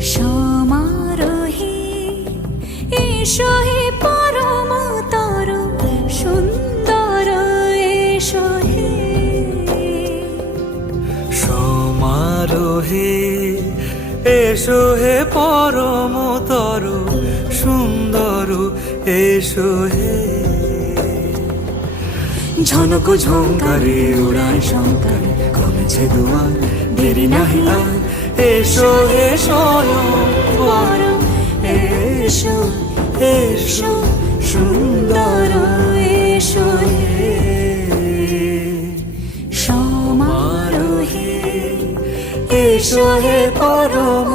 সমারোহে এসো হে পরমতর সুন্দর এসো হে। সমারোহে এসো হে পরমতর সুন্দর এসো হে। ঝনক ঝঙ্কারে উড়ায় শঙ্কারে কমেছে দুয়ার, দেরি নাহি আর এসো হে স্বয়ং বর। এসো এসো সুন্দর এসো হে। সমারোহে এসো হে পরম